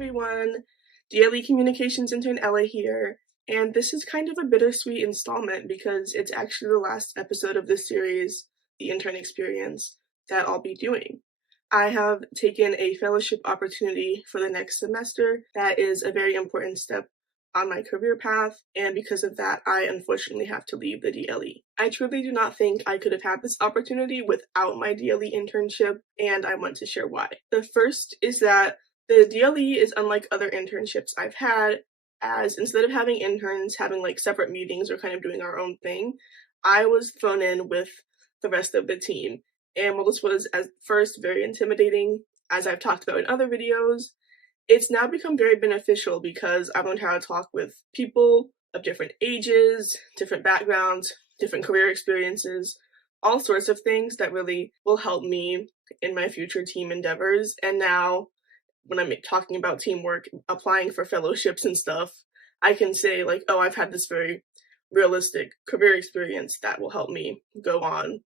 everyone, DLE Communications Intern Ella here, and this is kind of a bittersweet installment because it's actually the last episode of this series, the Intern Experience, that I'll be doing. I have taken a fellowship opportunity for the next semester that is a very important step on my career path, and because of that, I unfortunately have to leave the DLE. I truly do not think I could have had this opportunity without my DLE internship, and I want to share why. The first is that the DLE is unlike other internships I've had, as instead of having interns having like separate meetings or kind of doing our own thing, I was thrown in with the rest of the team. And while this was at first very intimidating, as I've talked about in other videos, it's now become very beneficial because I've learned how to talk with people of different ages, different backgrounds, different career experiences, all sorts of things that really will help me in my future team endeavors. And now, when I'm talking about teamwork, applying for fellowships and stuff, I can say like, oh, I've had this very realistic career experience that will help me go on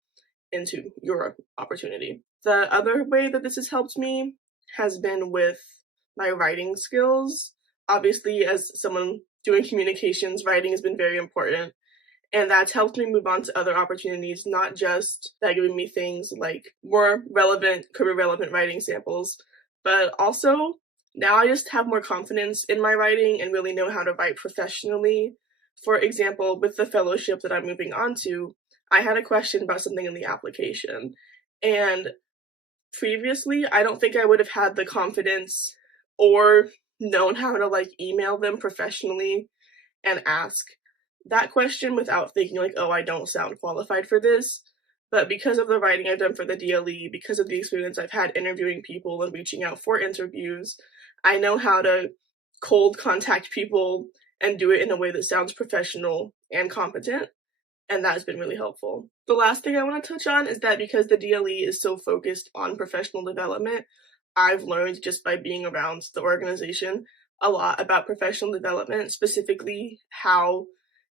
into your opportunity. The other way that this has helped me has been with my writing skills. Obviously, as someone doing communications, writing has been very important. And that's helped me move on to other opportunities, not just that giving me things like more relevant, career relevant writing samples, but also now I just have more confidence in my writing and really know how to write professionally. For example, with the fellowship that I'm moving on to, I had a question about something in the application. And previously, I don't think I would have had the confidence or known how to like email them professionally and ask that question without thinking like, oh, I don't sound qualified for this. But because of the writing I've done for the DLE, because of the experience I've had interviewing people and reaching out for interviews, I know how to cold contact people and do it in a way that sounds professional and competent. And that has been really helpful. The last thing I want to touch on is that because the DLE is so focused on professional development, I've learned just by being around the organization a lot about professional development, specifically how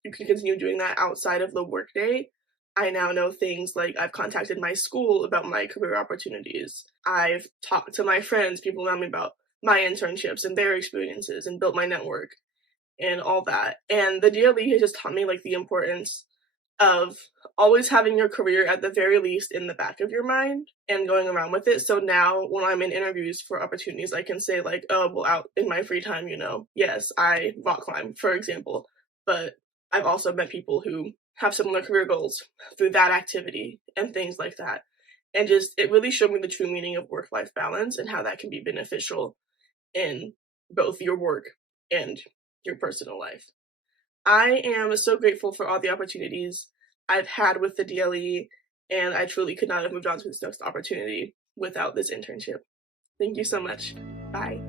you can continue doing that outside of the workday. I now know things like I've contacted my school about my career opportunities. I've talked to my friends, people around me about my internships and their experiences and built my network and all that. And the DLE has just taught me like the importance of always having your career at the very least in the back of your mind and going around with it. So now when I'm in interviews for opportunities, I can say like, oh, well, out in my free time, yes, I rock climb, for example, but I've also met people who have similar career goals through that activity and things like that. And just, it really showed me the true meaning of work-life balance and how that can be beneficial in both your work and your personal life. I am so grateful for all the opportunities I've had with the DLE, and I truly could not have moved on to this next opportunity without this internship. Thank you so much. Bye.